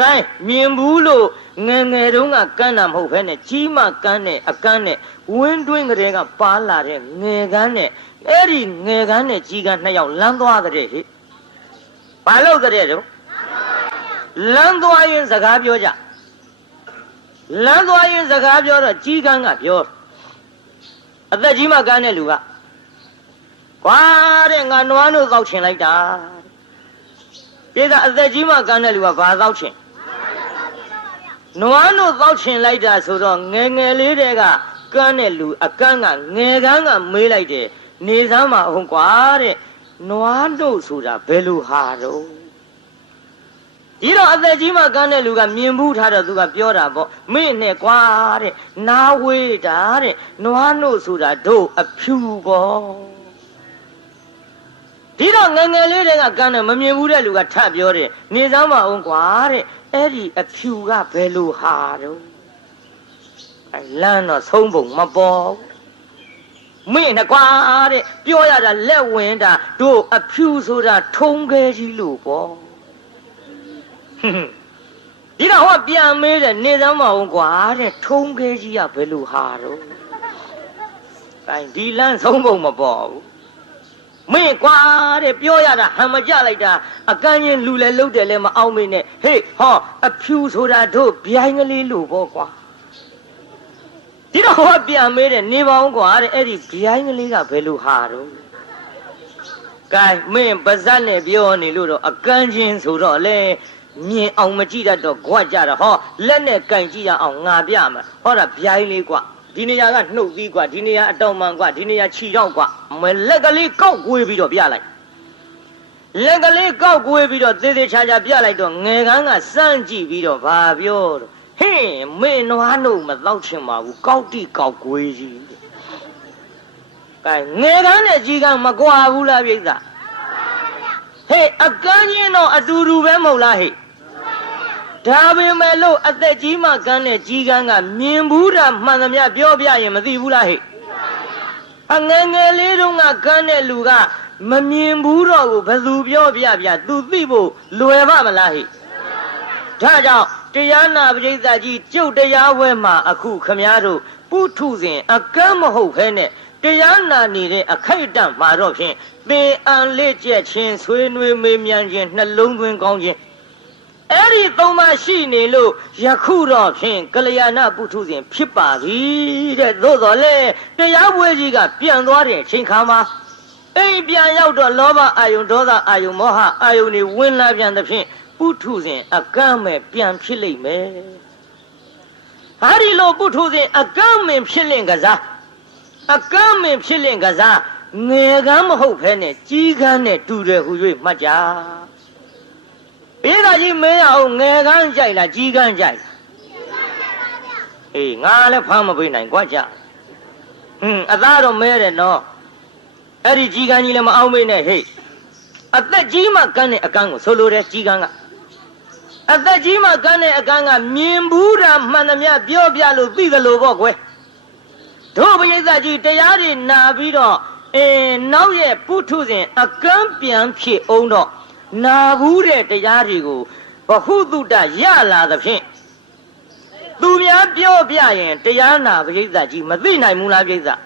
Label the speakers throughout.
Speaker 1: ကဲမြင်ဘူးလို့ငယ်ငယ်တုန်းကကန်းတာမဟုတ်ဘဲနဲ့ကြီးမှကန်းတဲ့အကန်းနဲ့ဝင်းတွင်းကလေးကပါလာတဲ့ငယ်ကန်းနဲ့အဲ့ဒီငယ်ကန်းနဲ့ကြီးကန်းနှစ်ယောက်လမ်းသွားတဲ့ဟိဘာလို့တဲ့တော့လမ်းသွားရင်စကားပြောကြလမ်းသွားရင်စကားပြောတော့ကြီးကန်းကပြောအသက်ကြီးမှကန်းတဲ့လူကကွာတဲ့ငါနွားတို့သောက်ချင်လိုက်တာတဲ့ဒါအသက်ကြီးမှကန်းတဲ့လူကဘာသောက်ချင် နွားတို့သောက်ချင်လိုက်တာဆိုတော့ငယ်ငယ်လေးတဲကကန်းတဲ့လူအကန်းကငယ်ကန်းကမေးလိုက်တယ်နေစမ်းမအောင်ကွာတဲ့နွားတို့ဆိုတာဘယ်လိုဟာတော့ဒီတော့အသက်ကြီးမှကန်းတဲ့လူကမြင်ဘူးထားတော့သူကပြောတာပေါ့မေ့နဲ့ကွာတဲ့နာဝေးတာတဲ့နွားတို့ဆိုတာတို့အဖြူပေါ့ဒီတော့ငယ်ငယ်လေးတွေကကန်းတယ်မမြင်ဘူးတဲ့လူကထပ်ပြောတယ်နေစမ်းမအောင်ကွာတဲ့ အဲ့ဒီအဖြူကဘယ်လိုဟာတော့အဲလမ်းတော့သုံးပုံမပေါ်ဘူးမင်းနဲ့ကွာတဲ့ပြောရတာလက်ဝင်တာတို့အဖြူဆိုတာထုံးခဲကြီးလို့ပေါ့ဟွန်းဒီတော့ဟောပြန်မေးတယ်နေသမ်းမအောင်ကွာတဲ့ထုံးခဲကြီးကဘယ်လိုဟာတော့အဲဒီလမ်းသုံးပုံမပေါ်ဘူး မင်းကွာတဲ့ပြောရတာဟန်မကြလိုက်တာအကန့်ချင်းလူလဲလှုပ်တယ်လဲမအောင်မင်းနဲ့ဟေးဟောအဖြူဆိုတာတို့ဗျိုင်းကလေးလို့ပေါ့ကွာဒီတော့ဟောပြန်မေးတယ်နေပါအောင်ကွာတဲ့အဲ့ဒီဗျိုင်းကလေးကဘယ်လိုဟာတော့ကဲမင်းပါဇက်နဲ့ပြောနေလို့တော့အကန့်ချင်းဆိုတော့လေမြင်အောင်မကြည့်တတ်တော့ကြွကြတာဟောလက်နဲ့ကင်ကြည့်ရအောင်ငါပြမှာဟောတာဗျိုင်းလေးကွာ ဒီနေရာကနှုတ်သီးကွာဒီနေရာအတောင်မှန်ကွာဒီနေရာခြီတော့ကွာမလက်ကလေးကောက်ကွေးပြီးတော့ပြလိုက်လက်ကလေးကောက်ကွေးပြီးတော့သေသေးချာချာပြလိုက်တော့ငယ်ကန်းကစမ်းကြည့်ပြီးတော့ဘာပြောတော့ဟင်းမင်းနွားနှုတ်မတော့ချင်ပါဘူးကောက်တိကောက်ကွေးကြီးကဲငယ်ကန်းနဲ့ကြီးကန်းမကွာဘူးလားပြိဿဟေးအကန်းချင်းတော့အတူတူပဲမဟုတ်လားဟေး ဒါပေမဲ့လို့အသက်ကြီးမှကန်းနဲ့ကြီးကန်းကမြင်ဘူးတာမှန်သမျှပြောပြရင်မသိဘူးလားဟေးအငယ်ငယ်လေးတုန်းကကန်းတဲ့လူကမမြင်ဘူးတော့ဘူးဘယ်သူပြောပြပြသူသိဖို့လွယ်ပါမလားဟိဒါကြောင့်တရားနာပရိသတ်ကြီးကျုပ်တရားဝဲမှာအခုခမည်းတော်ပုထုဇဉ်အကမ်းမဟုတ်ခဲနဲ့တရားနာနေတဲ့အခိုက်အတန့်မှာတော့ဖြင့်သင်အံလေးကျက်ချင်းဆွေးနွေးမေးမြန်းခြင်းနှလုံးသွင်းကောင်းခြင်း အဲ့ဒီသုံးပါရှိနေလို့ယခုတော့ဖြင့်ကလျာဏပုထုဇဉ်ဖြစ်ပါပြီတဲ့သို့တော်လေတရားပွဲကြီးကပြန်သွားတဲ့အချိန်ခါမှာအိမ်ပြန်ရောက်တော့လောဘအာယုန်ဒေါသအာယုန်မောဟအာယုန်တွေဝင်လာပြန်သဖြင့်ပုထုဇဉ်အကမ်းမဲ့ပြန်ဖြစ်လိမ့်မယ်ဟာဒီလိုပုထုဇဉ်အကမ်းမင်ဖြစ်လင့်ကစားအကမ်းမင်ဖြစ်လင့်ကစားငယ်ကမ်းမဟုတ်ဖဲနဲ့ကြီးကမ်းနဲ့တူတယ်ဟူ၍မှတ်ကြ ဘေးသာကြီးမင်းအောင်ငယ်ကန်းကြိုက်လားကြီးကန်းကြိုက်လားအေးငါလည်းဖမ်းမပေးနိုင်ကွာကြဟွန်းအသားတော့မဲတယ်နော်အဲ့ဒီကြီးကန်းကြီးလည်းမအောင်မေးနဲ့ဟေ့အသက်ကြီးမှကန်းတဲ့အကန်းကိုဆိုလိုတယ်ကြီးကန်းကအသက်ကြီးမှကန်းတဲ့အကန်းကမြင်ဘူးတာမှန်သမျှပြောပြလို့သိသလိုပေါ့ကွယ်တို့ပရိသတ်ကြီးတရားတွေနာပြီးတော့အဲနောက်ရဲ့ပုထုဇဉ်အကန်းပြန်ဖြစ်အောင်တော့ နာဘူးတဲ့တရားတွေကိုဘဟုတုတရလာသဖြင့်သူများပြောပြရင်တရားနာပရိသတ်ကြီးမသိနိုင်ဘူးလားပရိသတ်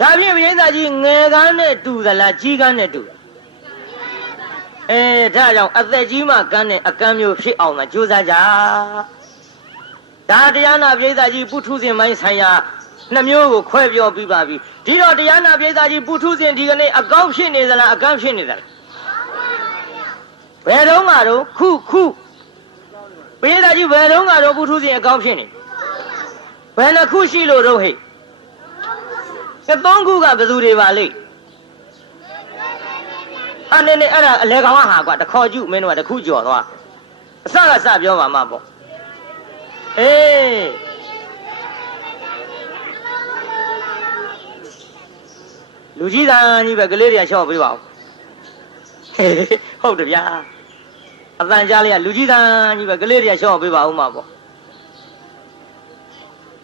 Speaker 1: ဒါဖြင့်ပရိသတ်ကြီးငယ်ကန်းနဲ့တူသလားကြီးကန်းနဲ့တူအဲဒါကြောင့်အသက်ကြီးမှကန်းတဲ့အကန်းမျိုးဖြစ်အောင်သာကြိုးစားကြဒါတရားနာပရိသတ်ကြီးပုထုဇဉ်မိုင်းဆိုင်ရာနှမျိုးကိုခွဲပြောပြပါပြီဒီတော့တရားနာပရိသတ်ကြီးပုထုဇဉ်ဒီကနေ့အကောင်းဖြစ်နေသလားအကန်းဖြစ်နေသလား ဘယ်တော့မှတော့ခုခုပေးတာကြီးဘယ်တော့မှတော့ပုထုဇဉ်အကောင်းဖြစ်နေဘယ်နှခုရှိလို့တော့ဟဲ့ကသုံးခုကဘယ်သူတွေပါလိမ့်အဲ့နဲ့အဲ့ဒါအလဲကောင်ကဟာကွာတခေါ်ကျုမင်းတို့ကတခုကြော်သွားအစကစပြောပါမှာပေါ့အေးလူကြီးသားကြီးပဲကလေးတွေကရှော့ပေးပါဦး ဟုတ်တယ်ဗျာအတန်ကြားလေးကလူကြီးတန်းကြီးပဲကလေးတွေကရှော့ပေးပါဦးမှာပေါ့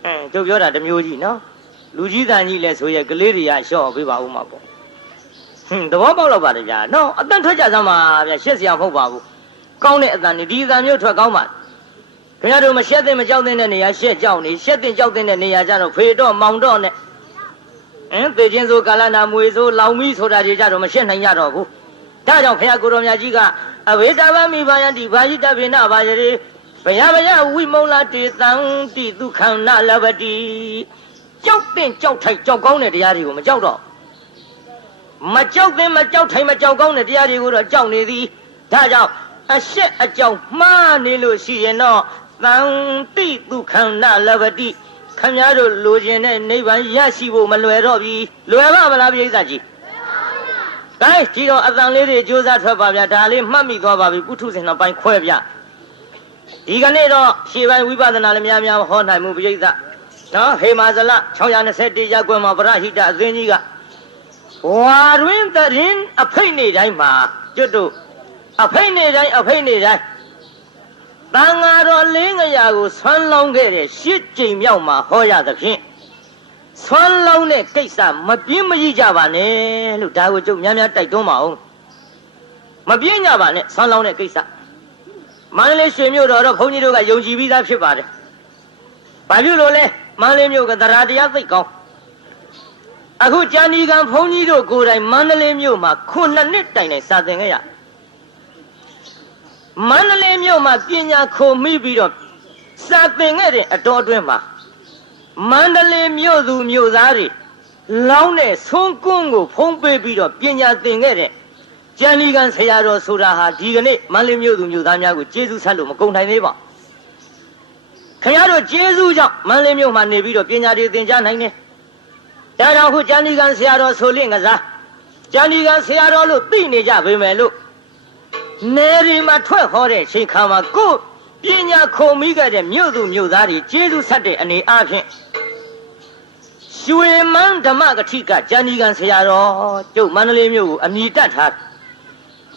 Speaker 1: အဲကျုပ်ပြောတာတစ်မျိုးကြီးနော်လူကြီးတန်းကြီးလဲဆိုရဲကလေးတွေကရှော့ပေးပါဦးမှာပေါ့ဟွန်းသဘောပေါက်တော့ပါတယ်ဗျာနော်အတန်ထွက်ကြစမ်းပါဗျာရှက်စရာမဟုတ်ပါဘူးကောင်းတဲ့အတန်နေဒီအတန်မျိုးထွက်ကောင်းပါခင်ဗျားတို့မရှက်တဲ့မကြောက်တဲ့နေရာရှက်ကြောက်နေရှက်တဲ့ကြောက်တဲ့နေရာကြတော့ဖေတော့မောင်တော့နဲ့အင်းသေခြင်းဆိုကာလနာမွေဆိုလောင်မီဆိုတာတွေကြတော့မရှက်နိုင်ကြတော့ဘူး ဒါကြောင့်ခင်ဗျာကိုရောမြတ်ကြီးကအဝိဇ္ဇဗမိဘာယံတိဘာယိတပိနဘာယရေဘယဘယဝိမုံလာတေတံတိဒုက္ခနာလဘတိကြောက်တဲ့ကြောက်ထိုက်ကြောက်ကောင်းတဲ့တရားတွေကိုမကြောက်တော့မကြောက်သင်မကြောက်ထိုင်မကြောက်ကောင်းတဲ့တရားတွေကိုတော့ကြောက်နေသည်ဒါကြောင့်အရှက်အကြောင်းမှားနေလို့ရှိရင်တော့သံတိဒုက္ခနာလဘတိခမည်းတော်လိုချင်တဲ့နိဗ္ဗာန်ရရှိဖို့မလွယ်တော့ပြီလွယ်ပါမလားပြိဿကြီး ကဲဒီတော့အတန်လေးတွေကြိုးစားထွက်ပါဗျာဒါလေးမှတ်မိသွားပါပြီပုထုဇဉ်နှစ်ပိုင်းခွဲပြဒီကနေ့တော့ရှေးပိုင်းဝိပဿနာလည်းများများဟောနိုင်မှုပြိဿနော်ဟေမာဇလ621ရပ်ကွယ်မှာဗရဟိတအသင်းကြီးကဝါတွင်တရင်အဖိတ်နေတိုင်းမှာကျွတ်တို့အဖိတ်နေတိုင်းအဖိတ်နေတိုင်းတန်ဃာတော်လေးငရာကိုဆွမ်းလောင်းခဲ့တဲ့ရှစ်ကြိမ်မြောက်မှာဟောရသဖြင့် ဆွမ်းလောင်းတဲ့ကိစ္စမပြင်းမရကြပါနဲ့လို့ဒါကိုကျုပ်များများတိုက်တွန်းပါအောင်မပြင်းကြပါနဲ့ဆွမ်းလောင်းတဲ့ကိစ္စမန္တလေးရွှေမြို့တော်တော့ဘုန်းကြီးတို့ကယုံကြည်ပြီးသားဖြစ်ပါတယ်ဘာဖြစ်လို့လဲမန္တလေးမြို့ကတရားတရားသိကောင်းအခုကြာဏီကံဘုန်းကြီးတို့ကိုယ်တိုင်မန္တလေးမြို့မှာခုနှစ်နှစ်တိုင်တိုင်စာသင်ခဲ့ရမန္တလေးမြို့မှာပညာခုံမိပြီးတော့စာသင်ခဲ့တဲ့အတော်အတွင်းမှာ မန္တလေးမြို့သူမြို့သားတွေလောင်းတဲ့ဆုံးကွန်းကိုဖုံးပေးပြီးတော့ပညာသင်ခဲ့တဲ့ကြာဏီကံဆရာတော်ဆိုတာဟာဒီကနေ့မန္တလေးမြို့သူမြို့သားများကိုကျေးဇူးဆက်လို့မကုန်နိုင်သေးပါဘူးခင်ဗျားတို့ကျေးဇူးကြောင့်မန္တလေးမြို့မှာနေပြီးတော့ပညာတွေသင်ကြားနိုင်တယ်ဒါကြောင့်ခုကျန်ဒီကံဆရာတော်ဆိုလင့်ကစားကျန်ဒီကံဆရာတော်လို့သိနေကြပေမဲ့လို့နေရီမှာထွက်ဟောတဲ့ချိန်ခါမှာကိုယ်ပညာခုံမိခဲ့တဲ့မြို့သူမြို့သားတွေကျေးဇူးဆက်တဲ့အနေအားဖြင့် ရွှေမန်းဓမ္မကတိကကျန်ဒီကံဆရာတော်ကျုပ်မန္တလေးမြို့ကိုအမိတတ်ထား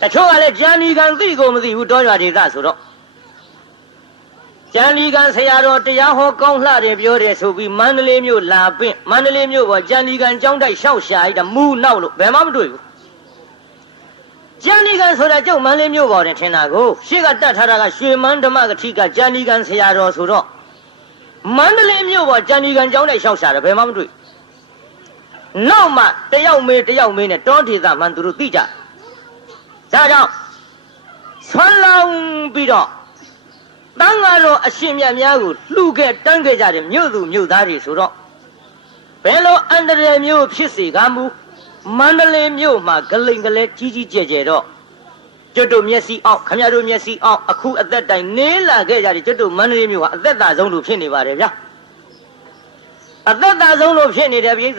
Speaker 1: တချို့ကလည်းကျန်ဒီကံသိကိုမသိဘူးတောရွာဒေသဆိုတော့ကျန်ဒီကံဆရာတော်တရားဟောကောင်းလှတယ်ပြောတယ်ဆိုပြီးမန္တလေးမြို့လာပင့်မန္တလေးမြို့ပေါ်ကျန်ဒီကံကျောင်းတိုက်ရှောက်ရှာလိုက်တာမူနောက်လို့ဘယ်မှမတွေ့ဘူးကျန်ဒီကံဆိုတာကျုပ်မန္တလေးမြို့ပေါ်တင်ထင်တာကိုရှေ့ကတတ်ထားတာကရွှေမန်းဓမ္မကတိကကျန်ဒီကံဆရာတော်ဆိုတော့မန္တလေးမြို့ပေါ်ကျန်ဒီကံကျောင်းတိုက်ရှောက်ရှာတယ်ဘယ်မှမတွေ့ နောက်မှတယောက်မေးတယောက်မေးနဲ့တောဒေသမှန်သူတို့သိကြဒါကြောင့်ဆွမ်းလောင်းပြီးတော့တန်ဃာတော်အရှင်မြတ်များကိုလှူခဲ့တန်းခဲ့ကြတဲ့မြို့သူမြို့သားတွေဆိုတော့ဘယ်လိုအန္တရာယ်မျိုးဖြစ်စေကမူမန္တလေးမြို့မှာဂလိန်ကလေးကြီးကြီးကျယ်ကျယ်တော့ကျွတ်တို့မျက်စိအောင်ခမရတို့မျက်စိအောင်အခုအသက်တိုင်နေလာခဲ့ကြတယ်ကျွတ်တို့မန္တလေးမြို့ဟာအသက်သာဆုံးလို့ဖြစ်နေပါတယ်ဗျာအသက်သာဆုံးလို့ဖြစ်နေတယ်ပြိဿ